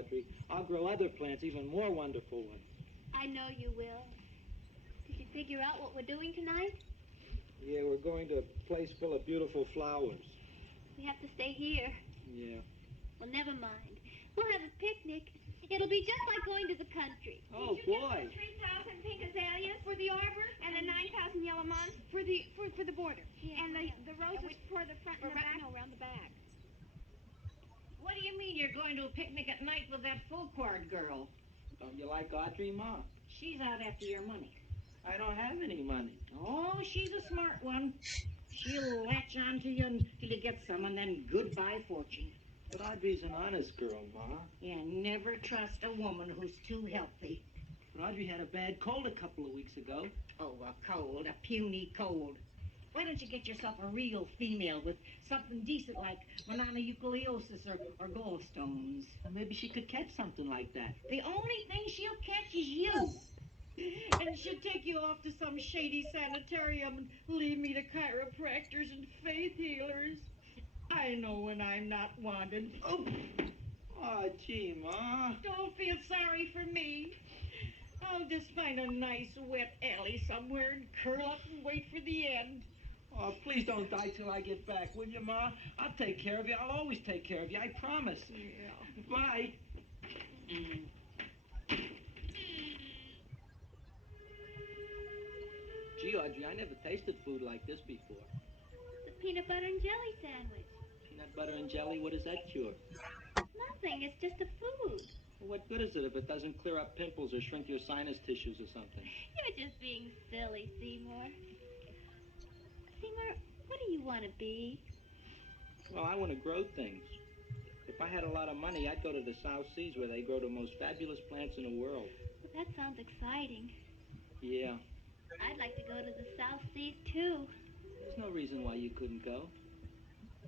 Audrey. I'll grow other plants, even more wonderful ones. I know you will. Did you figure out what we're doing tonight? Yeah, we're going to a place full of beautiful flowers. We have to stay here. Yeah. Well, never mind. We'll have a picnic. It'll be just like going to the country. Oh, boy. Did you get the 3,000 pink azaleas for the arbor and the 9,000 yellow mums for the border? Yeah, And the roses for the front and the back? No, around the back. What do you mean you're going to a picnic at night with that full-quart girl? Don't you like Audrey, Ma? She's out after your money. I don't have any money. Oh, she's a smart one. She'll latch on to you until you get some, and then goodbye fortune. But Audrey's an honest girl, Ma. Yeah, never trust a woman who's too healthy. But Audrey had a bad cold a couple of weeks ago. Oh, a cold, a puny cold. Why don't you get yourself a real female with something decent like mononucleosis or gallstones? Well, maybe she could catch something like that. The only thing she'll catch is you. And she'll take you off to some shady sanitarium and leave me to chiropractors and faith healers. I know when I'm not wanted. Oh, gee, Ma. Don't feel sorry for me. I'll just find a nice wet alley somewhere and curl up and wait for the end. Oh, please don't die till I get back, will you, Ma? I'll take care of you. I'll always take care of you. I promise. Yeah. Bye. Gee, Audrey, I never tasted food like this before. The peanut butter and jelly sandwich. Peanut butter and jelly, what does that cure? Nothing. It's just a food. Well, what good is it if it doesn't clear up pimples or shrink your sinus tissues or something? You're just being silly, Seymour. Seymour, what do you want to be? Well, I want to grow things. If I had a lot of money, I'd go to the South Seas where they grow the most fabulous plants in the world. Well, that sounds exciting. Yeah. I'd like to go to the South Seas, too. There's no reason why you couldn't go.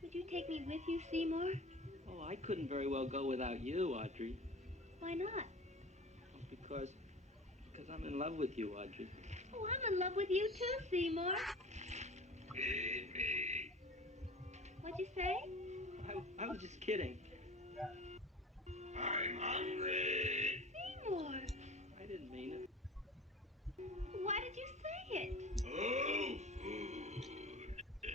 Would you take me with you, Seymour? Oh, I couldn't very well go without you, Audrey. Why not? Because I'm in love with you, Audrey. Oh, I'm in love with you, too, Seymour. Feed me. What'd you say? I was just kidding. I'm hungry. Seymour, I didn't mean it. why did you say it? Oh, food.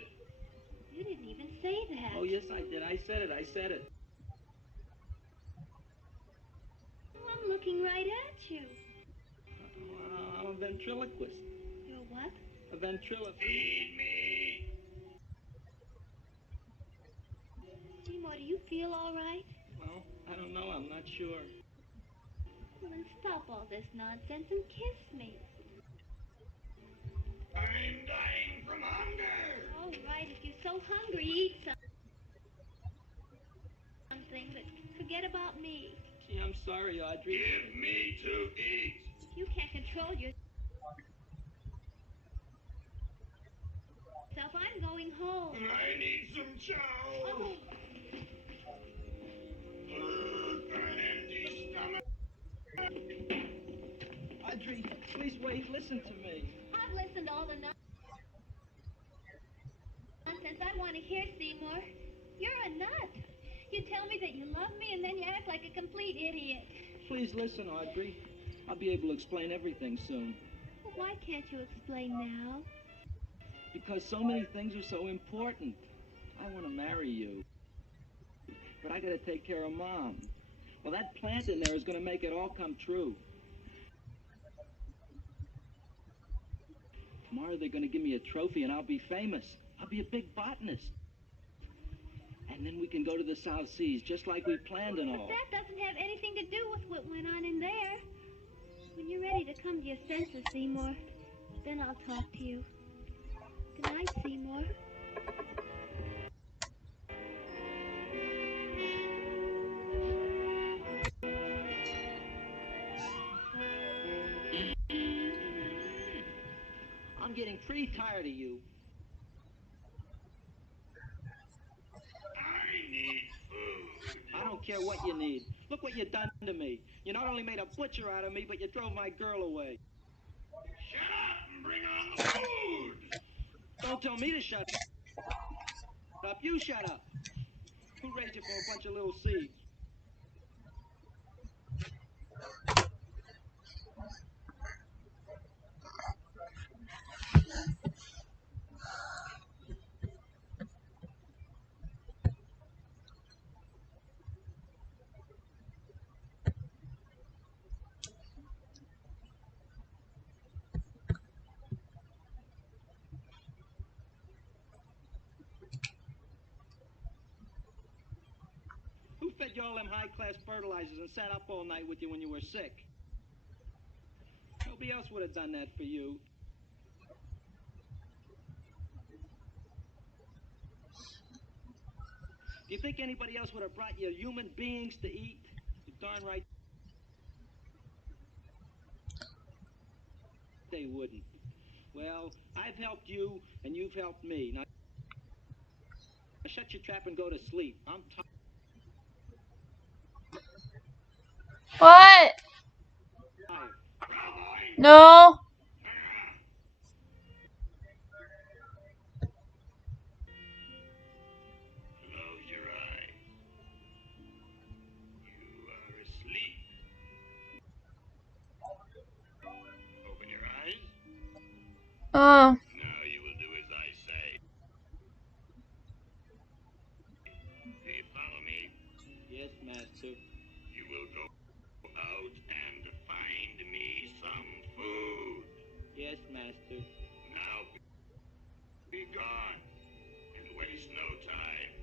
You didn't even say that. Oh, yes, I did. I said it. Oh, I'm looking right at you. I'm a ventriloquist. You're what? A ventriloquist. Feed me. Seymour, do you feel all right? Well, I don't know. I'm not sure. Well, then stop all this nonsense and kiss me. I'm dying from hunger. All right, if you're so hungry, eat something, but forget about me. Gee, I'm sorry, Audrey. Give me to eat. If you can't control yourself, I'm going home. I need some chow. Oh, An empty stomach. Audrey, please wait. Listen to me. I've listened to all the nonsense I want to hear, Seymour. You're a nut. You tell me that you love me, and then you act like a complete idiot. Please listen, Audrey. I'll be able to explain everything soon. Well, why can't you explain now? Because so many things are so important. I want to marry you. But I got to take care of Mom. Well, that plant in there is going to make it all come true. Tomorrow they're going to give me a trophy and I'll be famous. I'll be a big botanist. And then we can go to the South Seas just like we planned and all. But that doesn't have anything to do with what went on in there. When you're ready to come to your senses, Seymour, then I'll talk to you. Good night, Seymour. I'm getting pretty tired of you. I need food. I don't care what you need. Look what you done to me. You not only made a butcher out of me, but you drove my girl away. Shut up and bring on the food. Don't tell me to shut up. You shut up. Who raised you from a bunch of little seeds? fed you all them high-class fertilizers and sat up all night with you when you were sick. Nobody else would have done that for you. Do you think anybody else would have brought you human beings to eat? You're darn right they wouldn't. Well, I've helped you, and you've helped me. Now, shut your trap and go to sleep. I'm tired. What? No. Close your eyes. You are asleep. Open your eyes. Oh. Now you will do as I say. Do you follow me? Yes, master. You will go out and find me some food. Yes, master. Now be gone and waste no time.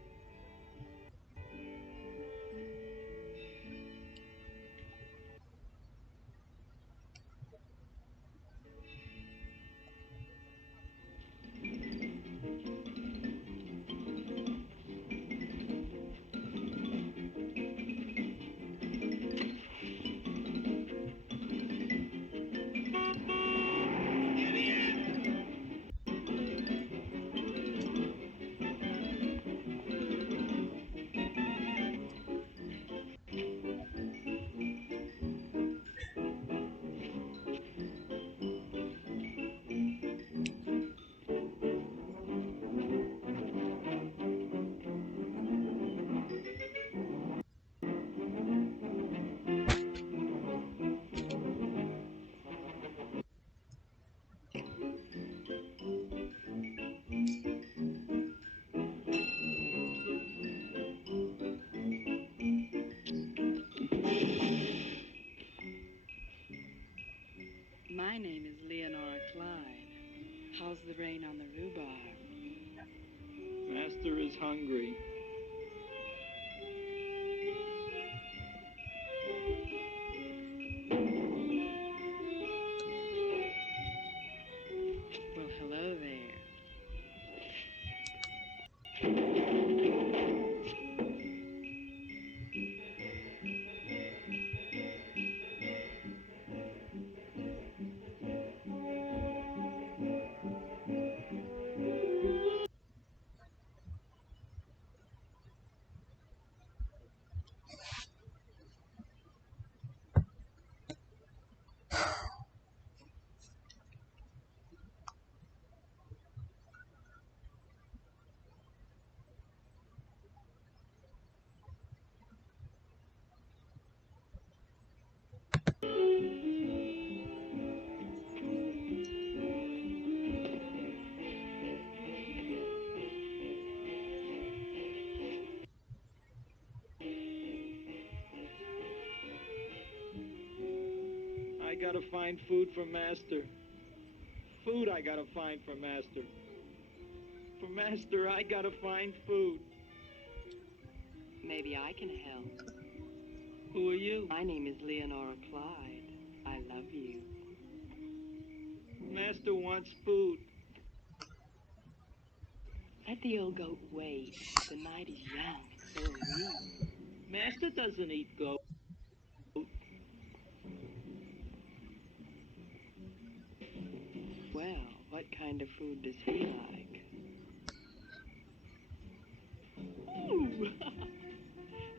My name is Leonora Clyde. How's the rain on the rhubarb? Master is hungry. Well, hello there. I gotta find food for Master. Food I gotta find for Master. For Master, I gotta find food. Maybe I can help. Who are you? My name is Leonora Clyde. I love you. Master wants food. Let the old goat wait. The night is young, and so are we. Master doesn't eat goat. Well, what kind of food does he like? Ooh!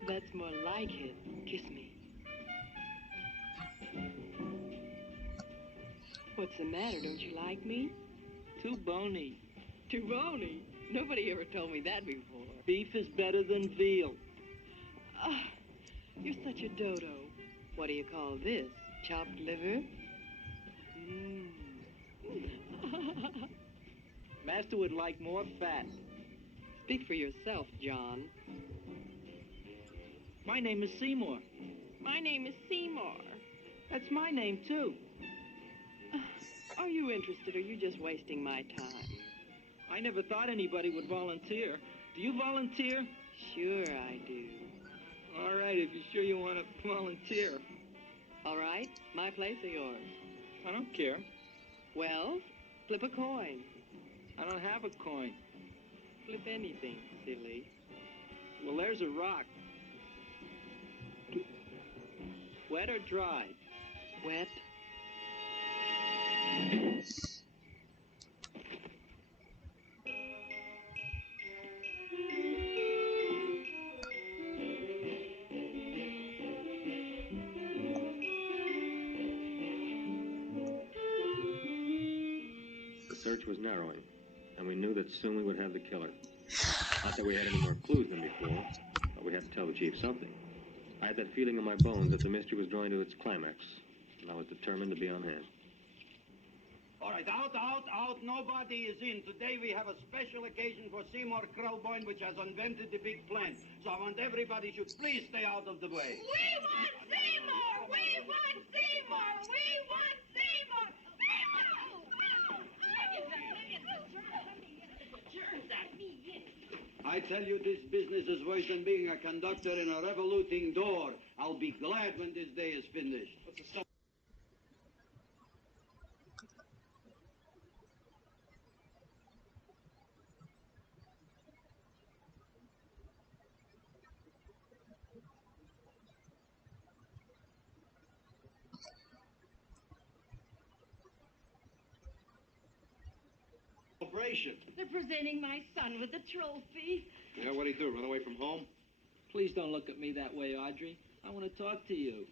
That's more like it. Kiss me. What's the matter? Don't you like me? Too bony. Too bony? Nobody ever told me that before. Beef is better than veal. Ah, you're such a dodo. What do you call this? Chopped liver? Mmm. Master would like more fat. Speak for yourself, John. My name is Seymour. My name is Seymour. That's my name, too. Are you interested, or are you just wasting my time? I never thought anybody would volunteer. Do you volunteer? Sure I do. All right, if you're sure you want to volunteer. All right, my place or yours? I don't care. Well, flip a coin. I don't have a coin. Flip anything, silly. Well, there's a rock. Wet or dry? Wet. The search was narrowing, and we knew that soon we would have the killer. Not that we had any more clues than before, but we had to tell the chief something. I had that feeling in my bones that the mystery was drawing to its climax, and I was determined to be on hand. All right, out. Nobody is in. Today we have a special occasion for Seymour Krelboyne, which has invented the big plan. So I want everybody should please stay out of the way. We want Seymour! We want Seymour! We want Seymour! I tell you, this business is worse than being a conductor in a revoluting door. I'll be glad when this day is finished. Celebration. They're presenting my son with a trophy. Yeah, what'd he do, run away from home? Please don't look at me that way, Audrey. I want to talk to you.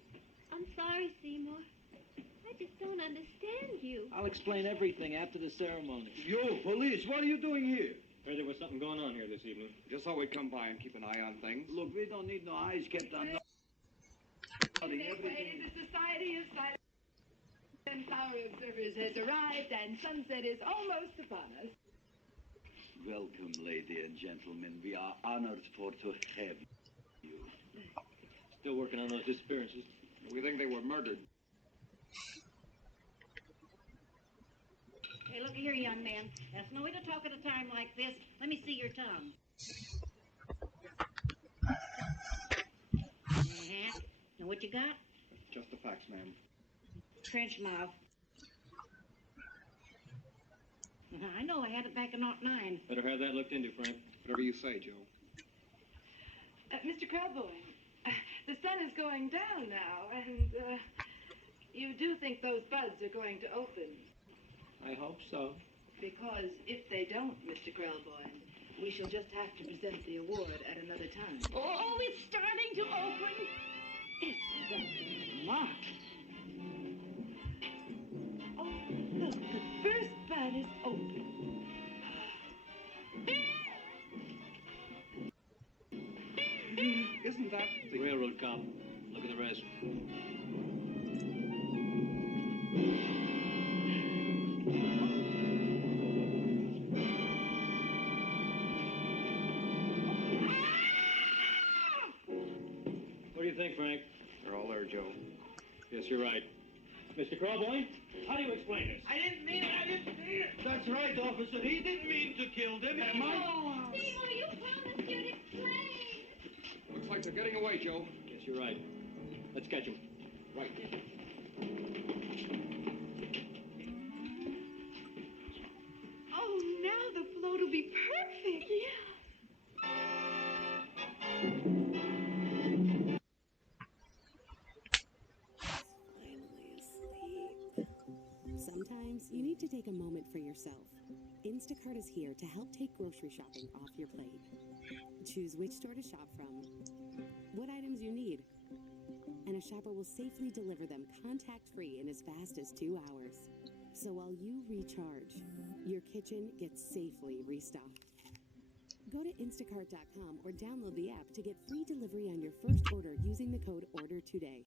I'm sorry, Seymour. I just don't understand you. I'll explain everything after the ceremony. You, police, what are you doing here? Heard there was something going on here this evening. Just thought we'd come by and keep an eye on things. Look, we don't need no eyes kept on nothing. Everything. The Society of Silent and Flower Observers has arrived, and sunset is almost upon us. Welcome, ladies and gentlemen. We are honored to have you. Still working on those disappearances. We think they were murdered. Hey, look here, young man. That's no way to talk at a time like this. Let me see your tongue. And what you got? Just the facts, ma'am. Trench mouth. I know, I had it back in '09. Better have that looked into, Frank. Whatever you say, Joe. Mr. Krelboyne, the sun is going down now, and you do think those buds are going to open? I hope so. Because if they don't, Mr. Krelboyne, we shall just have to present the award at another time. Oh, it's starting to open. Isn't that mark? Oh, look, the first bud is open. Isn't that The railroad cop. Look at the rest. What do you think, Frank? They're all there, Joe. Yes, you're right. Mr. Krelboyne, how do you explain this? I didn't mean it. That's right, officer. He didn't mean to kill them. Am I? Seymour, you promised you'd explain. Looks like they're getting away, Joe. Yes, you're right. Let's catch him. Right. Oh, now the float will be perfect. Yeah. Finally asleep. Sometimes you need to take a moment for yourself. Instacart is here to help take grocery shopping off your plate. Choose which store to shop from, what items you need, and a shopper will safely deliver them contact-free in as fast as 2 hours. So while you recharge, your kitchen gets safely restocked. Go to instacart.com or download the app to get free delivery on your first order using the code ORDER today.